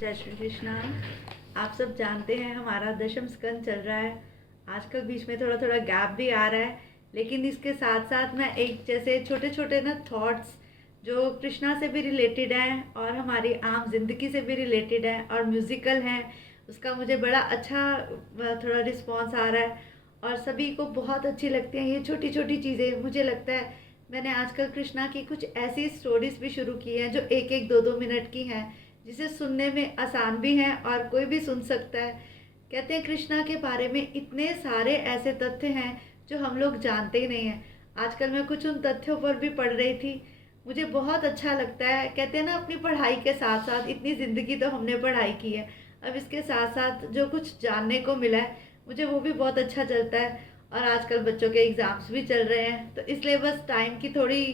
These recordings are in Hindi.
जय श्री कृष्णा। आप सब जानते हैं हमारा दशम स्कंद चल रहा है। आजकल बीच में थोड़ा थोड़ा गैप भी आ रहा है, लेकिन इसके साथ साथ मैं एक जैसे छोटे छोटे ना थॉट्स जो कृष्णा से भी रिलेटेड हैं और हमारी आम जिंदगी से भी रिलेटेड हैं और म्यूज़िकल हैं, उसका मुझे बड़ा अच्छा थोड़ा रिस्पॉन्स आ रहा है और सभी को बहुत अच्छी लगती हैं ये छोटी छोटी चीज़ें। मुझे लगता है मैंने आजकल कृष्णा की कुछ ऐसी स्टोरीज भी शुरू की हैं जो एक एक दो दो मिनट की हैं, जिसे सुनने में आसान भी हैं और कोई भी सुन सकता है। कहते हैं कृष्णा के बारे में इतने सारे ऐसे तथ्य हैं जो हम लोग जानते ही नहीं हैं। आजकल मैं कुछ उन तथ्यों पर भी पढ़ रही थी, मुझे बहुत अच्छा लगता है। कहते हैं ना, अपनी पढ़ाई के साथ साथ इतनी ज़िंदगी तो हमने पढ़ाई की है, अब इसके साथ साथ जो कुछ जानने को मिला है मुझे वो भी बहुत अच्छा चलता है। और आजकल बच्चों के एग्ज़ाम्स भी चल रहे हैं, तो इसलिए बस टाइम की थोड़ी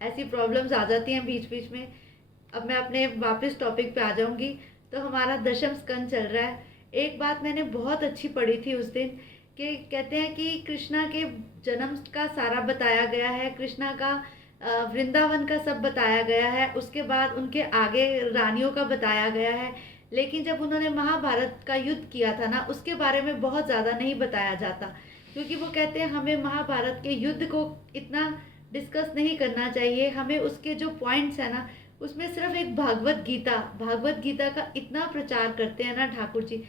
ऐसी प्रॉब्लम्स आ जाती हैं बीच बीच में। अब मैं अपने वापस टॉपिक पे आ जाऊंगी। तो हमारा दशम स्कंद चल रहा है। एक बात मैंने बहुत अच्छी पढ़ी थी उस दिन, कि कहते हैं कि कृष्णा के जन्म का सारा बताया गया है, कृष्णा का वृंदावन का सब बताया गया है, उसके बाद उनके आगे रानियों का बताया गया है। लेकिन जब उन्होंने महाभारत का युद्ध किया था ना, उसके बारे में बहुत ज़्यादा नहीं बताया जाता, क्योंकि वो कहते हैं हमें महाभारत के युद्ध को इतना डिस्कस नहीं करना चाहिए। हमें उसके जो पॉइंट्स हैं ना, उसमें सिर्फ एक भागवत गीता का इतना प्रचार करते हैं ना ठाकुर जी।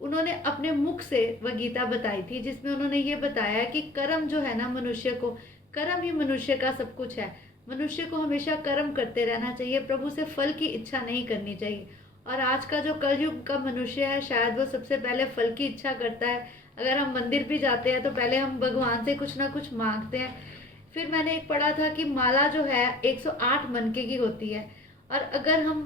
उन्होंने अपने मुख से वह गीता बताई थी, जिसमें उन्होंने ये बताया कि कर्म जो है ना, मनुष्य को कर्म ही मनुष्य का सब कुछ है। मनुष्य को हमेशा कर्म करते रहना चाहिए, प्रभु से फल की इच्छा नहीं करनी चाहिए। और आज का जो कलयुग का मनुष्य है, शायद वो सबसे पहले फल की इच्छा करता है। अगर हम मंदिर भी जाते हैं तो पहले हम भगवान से कुछ ना कुछ मांगते हैं। फिर मैंने एक पढ़ा था कि माला जो है 108 मनके की होती है, और अगर हम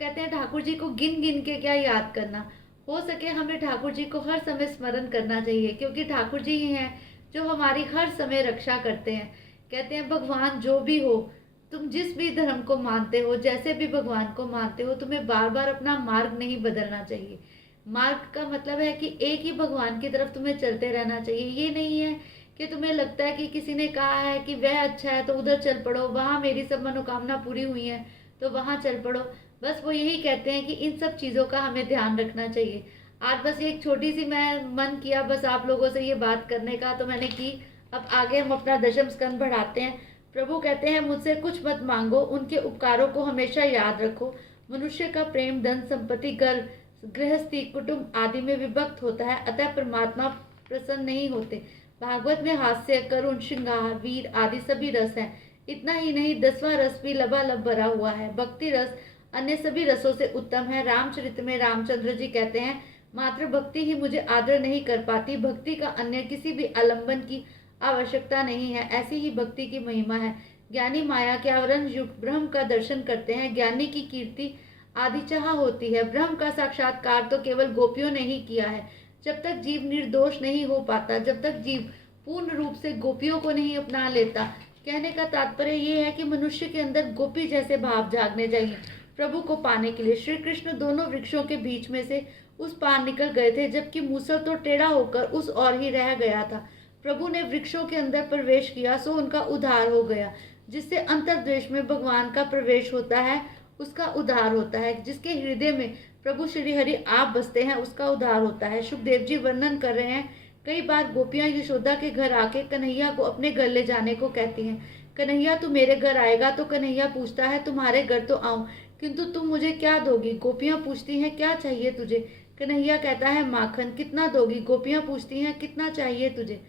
कहते हैं ठाकुर जी को गिन गिन के क्या याद करना, हो सके हमें ठाकुर जी को हर समय स्मरण करना चाहिए, क्योंकि ठाकुर जी ही हैं जो हमारी हर समय रक्षा करते हैं। कहते हैं भगवान जो भी हो, तुम जिस भी धर्म को मानते हो, जैसे भी भगवान को मानते हो, तुम्हें बार बार अपना मार्ग नहीं बदलना चाहिए। मार्ग का मतलब है कि एक ही भगवान की तरफ तुम्हें चलते रहना चाहिए। ये नहीं है कि तुम्हें लगता है कि किसी ने कहा है कि वह अच्छा है तो उधर चल पड़ो, वहाँ मेरी सब मनोकामना पूरी हुई है तो वहाँ चल पड़ो। बस वो यही कहते हैं कि इन सब चीज़ों का हमें ध्यान रखना चाहिए। आज बस एक छोटी सी मैं मन किया बस आप लोगों से ये बात करने का, तो मैंने की। अब आगे हम अपना दशम स्कंद बढ़ाते हैं। प्रभु कहते हैं मुझसे कुछ मत मांगो, उनके उपकारों को हमेशा याद रखो। मनुष्य का प्रेम धन संपत्ति घर गृहस्थी कुटुंब आदि में विभक्त होता है, अतः परमात्मा प्रसन्न नहीं होते। भागवत में हास्य करुण श्रृंगार वीर आदि सभी रस हैं। इतना ही नहीं, 10वां रस भी लबालब भरा हुआ है। भक्ति रस अन्य सभी रसों से उत्तम है। रामचरित में रामचंद्र जी कहते हैं, मात्र भक्ति ही मुझे आदर नहीं कर पाती, भक्ति का अन्य किसी भी आलंबन की आवश्यकता नहीं है, ऐसी ही भक्ति की महिमा है। ज्ञानी माया के आवरण युक्त ब्रह्म का दर्शन करते हैं, ज्ञानी की कीर्ति आदि चाह होती है। ब्रह्म का साक्षात्कार तो केवल गोपियों ने ही किया है। जब तक जीव निर्दोष नहीं हो पाता, जब तक जीव पूर्ण रूप से गोपियों को नहीं अपना लेता। कहने का तात्पर्य ये है कि मनुष्य के अंदर गोपी जैसे भाव जागने चाहिए। प्रभु को पाने के लिए श्री कृष्ण दोनों वृक्षों के बीच में से उस पार निकल गए थे, जबकि मूसल तो टेढ़ा होकर उस ओर ही रह गया था। प्रभु ने वृक्षों के अंदर प्रवेश किया, सो उनका उद्धार हो गया। जिससे अंतर्देश में भगवान का प्रवेश होता है उसका उद्धार होता है। जिसके हृदय में प्रभु श्री हरि आप बसते हैं उसका उद्धार होता है। सुखदेव जी वर्णन कर रहे हैं, कई बार गोपियां यशोदा के घर आके कन्हैया को अपने घर ले जाने को कहती हैं। कन्हैया तू मेरे घर आएगा, तो कन्हैया पूछता है तुम्हारे घर तो आऊं, किंतु तुम मुझे क्या दोगी? गोपियां पूछती हैं क्या चाहिए तुझे? कन्हैया कहता है माखन। कितना दोगी? गोपियां पूछती हैं कितना चाहिए तुझे?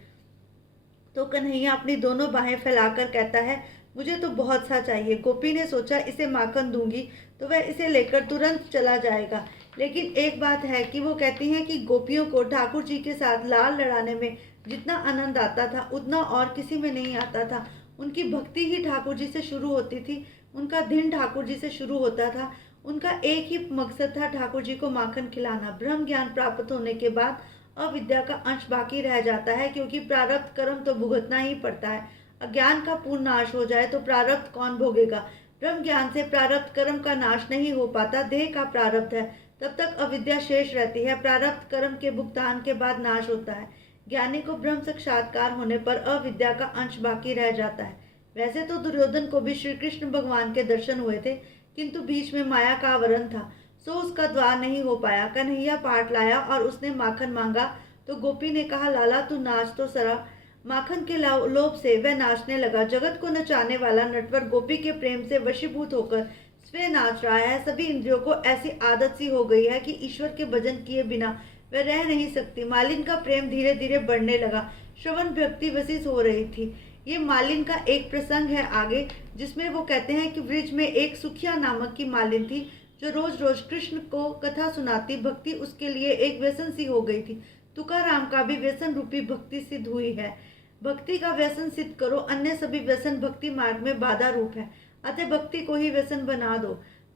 तो कन्हैया अपनी दोनों बाहें फैलाकर कहता है मुझे तो बहुत सा चाहिए। गोपी ने सोचा इसे माखन दूंगी तो वह इसे लेकर तुरंत चला जाएगा। लेकिन एक बात है कि वो कहती हैं कि गोपियों को ठाकुर जी के साथ लाल लड़ाने में जितना आनंद आता था उतना और किसी में नहीं आता था। उनकी भक्ति ही ठाकुर जी से शुरू होती थी, उनका दिन ठाकुर जी से शुरू होता था। उनका एक ही मकसद था, ठाकुर जी को माखन खिलाना। ब्रह्म ज्ञान प्राप्त होने के बाद अविद्या का अंश बाकी रह जाता है, क्योंकि प्रारब्ध कर्म तो भुगतना ही पड़ता है। अज्ञान का पूर्ण नाश हो जाए तो प्रारब्ध कौन भोगेगा? ब्रह्म ज्ञान से प्रारब्ध कर्म का नाश नहीं हो पाता, देह का प्रारब्ध है, तब तक अविद्या शेष रहती है। प्रारब्ध कर्म के भुगतान के बाद नाश होता है। ज्ञानी को ब्रह्म साक्षात्कार होने पर अविद्या का अंश बाकी रह जाता है। वैसे तो दुर्योधन को भी श्री कृष्ण भगवान के दर्शन हुए थे, किंतु बीच में माया का आवरण था, सो उसका द्वार नहीं हो पाया। कन्हैया पाट लाया और उसने माखन मांगा तो गोपी ने कहा, लाला तू नाच तो सरा। माखन के लोभ से वह नाचने लगा। जगत को नचाने वाला नटवर गोपी के प्रेम से वशीभूत होकर स्वयं नाच रहा है। सभी इंद्रियों को ऐसी आदत सी हो गई है कि ईश्वर के भजन किए बिना वह रह नहीं सकती। मालिन का प्रेम धीरे धीरे बढ़ने लगा। श्रवण भक्ति वशिष्ठ हो रही थी। ये मालिन का एक प्रसंग है आगे, जिसमें वो कहते हैं कि ब्रिज में एक सुखिया नामक की मालिन थी जो रोज रोज कृष्ण को कथा सुनाती। भक्ति उसके लिए एक व्यसन सी हो गई थी। तुकाराम का भी व्यसन रूपी भक्ति सिद्ध हुई है। भक्ति का व्यसन सिद्ध करो, अन्य सभी व्यसन भक्ति मार्ग में बाधा रूप है। अतः भक्ति को ही व्यसन बना दो।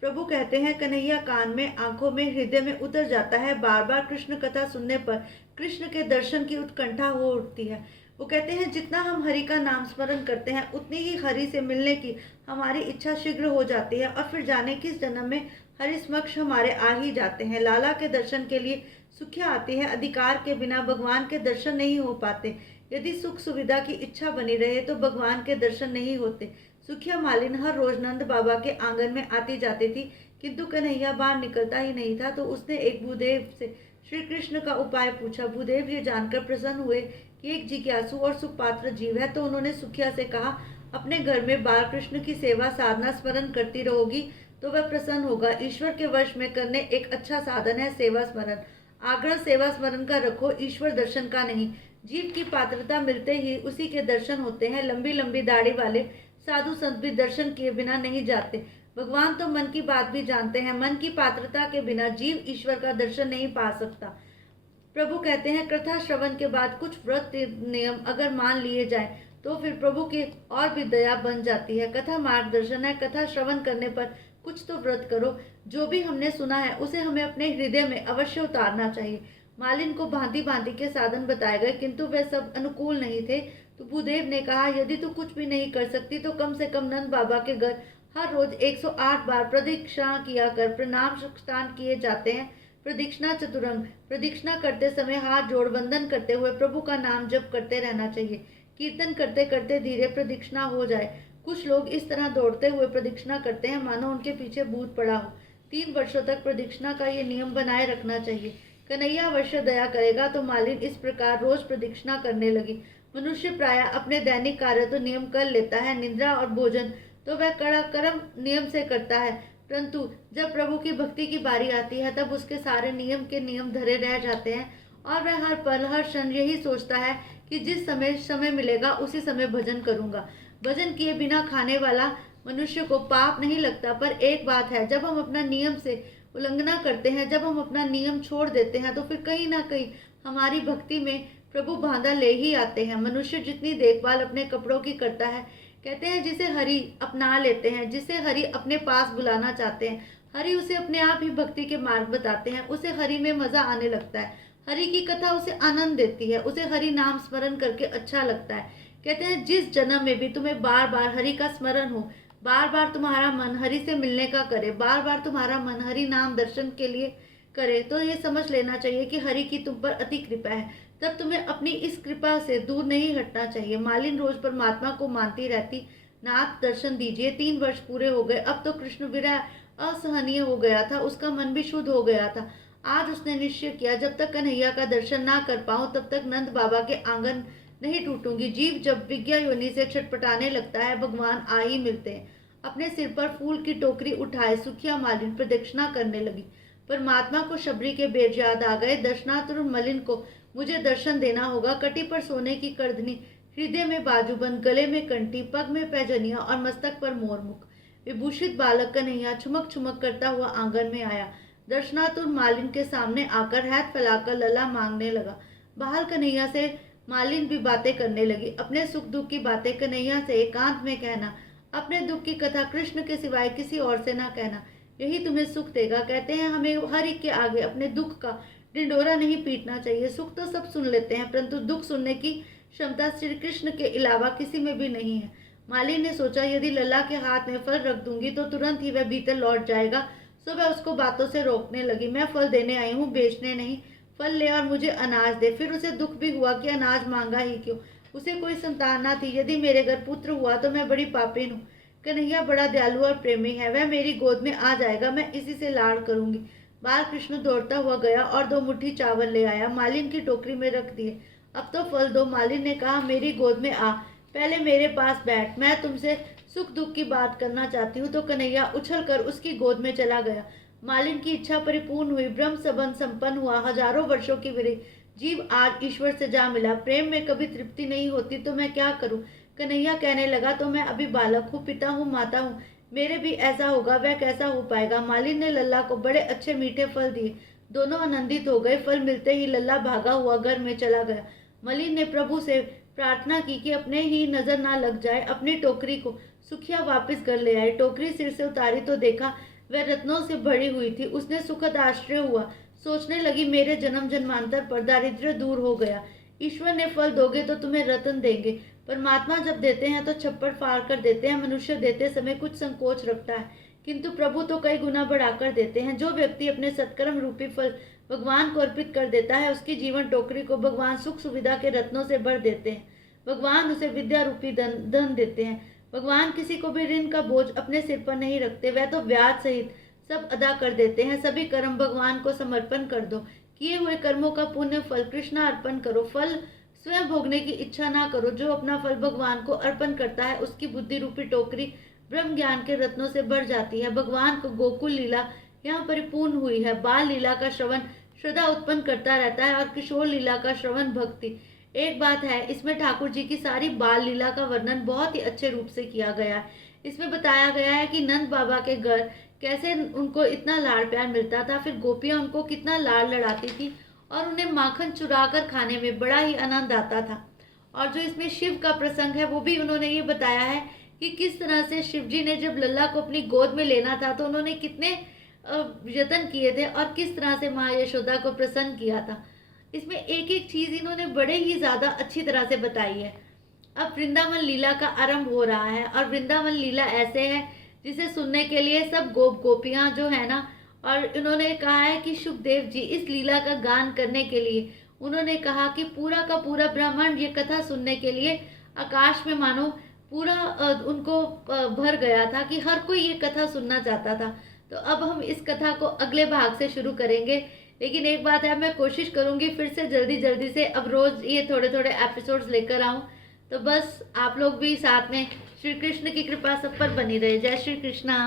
प्रभु कहते हैं, कन्हैया कान में, आंखों में, हृदय में उतर जाता है। बार बार कृष्ण कथा सुनने पर कृष्ण के दर्शन की उत्कंठा हो उठती है। वो कहते हैं, जितना हम हरि का नाम स्मरण करते हैं उतनी ही हरि से मिलने की हमारी इच्छा शीघ्र हो जाती है और फिर जाने किस जन्म में हरि समक्ष हमारे आ ही जाते हैं। लाला के दर्शन के लिए सुखिया आती है। अधिकार के बिना भगवान के दर्शन नहीं हो पाते। यदि सुख सुविधा की इच्छा बनी रहे तो भगवान के दर्शन नहीं होते। सुखिया मालिन हर रोज नंद बाबा के आंगन में आती जाती थी, किंतु कन्हैया बाहर निकलता ही नहीं था। तो उसने एक भूदेव से श्री कृष्ण का उपाय पूछा। भूदेव ये जानकर प्रसन्न हुए कि एक जिज्ञासु और सुपात्र जीव है। तो उन्होंने सुखिया से कहा, अपने घर में बाल कृष्ण की सेवा साधना स्मरण करती रहोगी तो वह प्रसन्न होगा। ईश्वर के वश में करने एक अच्छा साधन है सेवा स्मरण। आग्रह सेवा स्मरण का रखो, ईश्वर दर्शन का नहीं। जीव की पात्रता मिलते ही उसी के दर्शन होते हैं। लंबी लंबी दाढ़ी वाले साधु संत भी दर्शन किए बिना नहीं जाते। भगवान तो मन की बात भी जानते हैं। मन की पात्रता के बिना जीव ईश्वर का दर्शन नहीं पा सकता। प्रभु कहते हैं, कथा श्रवण के बाद कुछ व्रत नियम अगर मान लिए जाए तो फिर प्रभु की और भी दया बन जाती है। कथा मार्गदर्शन है। कथा श्रवण करने पर कुछ तो व्रत करो। जो भी हमने सुना है उसे हमें अपने हृदय में अवश्य उतारना चाहिए। मालिन को भांति भांति के साधन बताए गए, किंतु वे सब अनुकूल नहीं थे। तो भूदेव ने कहा, यदि तू कुछ भी नहीं कर सकती तो कम से कम नंद बाबा के घर हर रोज 108 बार प्रदक्षिणा किया कर। प्रणाम स्नान किए जाते हैं। प्रदक्षिणा चतुरंग। प्रदक्षिणा करते समय हाथ जोड़ वंदन करते हुए प्रभु का नाम जप करते रहना चाहिए। कीर्तन करते करते धीरे प्रदक्षिणा हो जाए। कुछ लोग इस तरह दौड़ते हुए प्रदक्षिणा करते हैं मानो उनके पीछे भूत पड़ा हो। 3 वर्षों तक प्रदक्षिणा का ये नियम बनाए रखना चाहिए। कन्हैया अवश्य दया करेगा। तो मालिन इस प्रकार रोज प्रदक्षिणा करने लगी। मनुष्य प्राय अपने दैनिक कार्य तो नियम कर लेता है, निद्रा और भोजन तो वह कड़ा कर्म नियम से करता है, परंतु जब प्रभु की भक्ति की बारी आती है तब उसके सारे नियम के नियम धरे रह जाते हैं और वह हर पल हर क्षण यही सोचता है कि जिस समय मिलेगा उसी समय भजन करूंगा। भजन किए बिना खाने वाला मनुष्य को पाप नहीं लगता, पर एक बात है, जब हम अपना नियम से उल्लंघना करते हैं, जब हम अपना नियम छोड़ देते हैं तो फिर कहीं ना कहीं हमारी भक्ति में प्रभु बांधा ले ही आते हैं। मनुष्य जितनी देखभाल अपने कपड़ों की करता है, कहते हैं जिसे हरि अपना लेते हैं, जिसे हरि अपने पास बुलाना चाहते हैं, हरि उसे अपने आप ही भक्ति के मार्ग बताते हैं। उसे हरि में मजा आने लगता है। हरि की कथा उसे आनंद देती है। उसे हरि नाम स्मरण करके अच्छा लगता है। कहते हैं जिस जन्म में भी तुम्हें बार बार हरि का स्मरण हो, बार बार तुम्हारा मन हरि से मिलने का करे, बार बार तुम्हारा मन हरि नाम दर्शन के लिए करे, तो ये समझ लेना चाहिए कि हरि की तुम पर अति कृपा है। तब तुम्हें अपनी इस कृपा से दूर नहीं हटना चाहिए। मालिन रोज परमात्मा को मानती रहती। नाथ दर्शन दीजिए। 3 वर्ष पूरे हो गए। अब तो कृष्ण विरह असहनीय हो गया था। उसका मन भी शुद्ध हो गया था। आज उसने निश्चय किया, जब तक कन्हैया का दर्शन ना कर पाऊं तब तक नंद बाबा के आंगन नहीं टूटूंगी। जीव जब विज्ञा योनि से छटपटाने लगता है, भगवान आ ही मिलते हैं। अपने सिर पर फूल की टोकरी उठाए सुखिया मालिन प्रदक्षिणा करने लगी। परमात्मा को शबरी के बेर याद आ गए। दर्शनातुर मलिन को मुझे दर्शन देना होगा। कटी पर सोने की करधनी, हृदय में बाजूबंद, गले में कंठी, पग में पैजनिया और मस्तक पर मोरमुख विभूषित बालक कन्हैया छुमक छुमक करता हुआ आंगन में आया। दर्शनातुर मालिन के सामने आकर हाथ फैलाकर लला मांगने लगा। बाहर कन्हैया से मालिन भी बातें करने लगी। अपने सुख दुख की बातें कन्हैया से एकांत में कहना। अपने दुख की कथा कृष्ण के सिवाय किसी और से ना कहना, यही तुम्हें सुख देगा। कहते हैं हमें हर एक के आगे अपने दुख का ढिंढोरा नहीं पीटना चाहिए। सुख तो सब सुन लेते हैं, परंतु दुख सुनने की क्षमता श्री कृष्ण के अलावा किसी में भी नहीं है। माली ने सोचा, यदि लला के हाथ में फल रख दूंगी तो तुरंत ही वह भीतर लौट जाएगा। सो वह उसको बातों से रोकने लगी। मैं फल देने आई हूँ, बेचने नहीं। फल ले और मुझे अनाज दे। फिर उसे दुख भी हुआ कि अनाज मांगा ही क्यों। उसे कोई संतान न थी। यदि मेरे घर पुत्र हुआ तो मैं बड़ी पापिन हूँ। कन्हैया बड़ा दयालु और प्रेमी है। वह मेरी गोद में आ जाएगा, मैं इसी से लाड़ करूंगी। बालकृष्ण दौड़ता हुआ गया और 2 मुट्ठी चावल ले आया, मालिन की टोकरी में रख दिए। अब तो फल दो। मालिन ने कहा, मेरी गोद में आ, पहले मेरे पास बैठ, मैं तुमसे सुख दुख की बात करना चाहती हूँ। तो कन्हैया उछल कर उसकी गोद में चला गया। मालिन की इच्छा परिपूर्ण हुई, ब्रह्म संबंध संपन्न हुआ। हजारों वर्षों की विरह जीव आज ईश्वर से जा मिला। प्रेम में कभी तृप्ति नहीं होती तो मैं क्या करूं? कन्हैया कहने लगा, तो मैं अभी बालक हूँ, पिता हूँ, माता हूँ, मेरे भी ऐसा होगा, वह कैसा हो पाएगा? मालिन ने लल्ला को बड़े अच्छे मीठे फल दिए। दोनों आनंदित हो गए। फल मिलते ही लल्ला भागा हुआ घर में चला गया। मलिन ने प्रभु से प्रार्थना की कि अपने ही नजर ना लग जाए, अपनी टोकरी को सुखिया वापस घर ले आए। टोकरी सिर से उतारी तो देखा वह रत्नों से भरी हुई थी। उसने सुखद आश्चर्य हुआ। सोचने लगी, मेरे जन्म जन्मांतर पर दारिद्र्य दूर हो गया। ईश्वर ने फल दोगे तो तुम्हें रत्न देंगे। परमात्मा जब देते हैं तो छप्पर फाड़ कर देते हैं। मनुष्य देते समय कुछ संकोच रखता है, किंतु प्रभु तो कई गुना बढ़ाकर देते हैं। जो व्यक्ति अपने सत्कर्म रूपी फल भगवान को अर्पित कर देता है, उसकी जीवन टोकरी को भगवान सुख सुविधा के रत्नों से भर देते हैं। भगवान उसे विद्या रूपी धन देते हैं। भगवान किसी को भी ऋण का बोझ अपने सिर पर नहीं रखते, वह तो ब्याज सहित सब अदा कर देते हैं। सभी कर्म भगवान को समर्पण कर दो। किए हुए कर्मों का पुण्य फल कृष्ण अर्पण करो। फल स्वयं भोगने की इच्छा ना करो। जो अपना फल भगवान को अर्पण करता है, उसकी बुद्धि रूपी टोकरी ब्रह्म ज्ञान के रत्नों से भर जाती है। भगवान को गोकुल लीला यहाँ परिपूर्ण हुई है। बाल लीला का श्रवण श्रद्धा उत्पन्न करता रहता है और किशोर लीला का श्रवण भक्ति। एक बात है, इसमें ठाकुर जी की सारी बाल लीला का वर्णन बहुत ही अच्छे रूप से किया गया है। इसमें बताया गया है कि नंद बाबा के घर कैसे उनको इतना लाड़ प्यार मिलता था, फिर गोपियां उनको कितना लाड़ लड़ाती थी और उन्हें माखन चुरा कर खाने में बड़ा ही आनंद आता था। और जो इसमें शिव का प्रसंग है वो भी उन्होंने ये बताया है कि किस तरह से शिव जी ने जब लल्ला को अपनी गोद में लेना था तो उन्होंने कितने यत्न किए थे और किस तरह से माँ यशोदा को प्रसन्न किया था। इसमें एक एक चीज इन्होंने बड़े ही ज्यादा अच्छी तरह से बताई है। अब वृंदावन लीला का आरंभ हो रहा है और वृंदावन लीला ऐसे है जिसे सुनने के लिए सब गोपियां जो है ना, और इन्होंने कहा है कि सुखदेव जी इस लीला का गान करने के लिए उन्होंने कहा कि पूरा का पूरा ब्रह्मांड ये कथा सुनने के लिए आकाश में मानो पूरा उनको भर गया था कि हर कोई ये कथा सुनना चाहता था। तो अब हम इस कथा को अगले भाग से शुरू करेंगे। लेकिन एक बात है, मैं कोशिश करूंगी फिर से जल्दी जल्दी से अब रोज ये थोड़े थोड़े एपिसोड्स लेकर आऊं। तो बस आप लोग भी साथ में श्री कृष्ण की कृपा सब पर बनी रहे। जय श्री कृष्णा।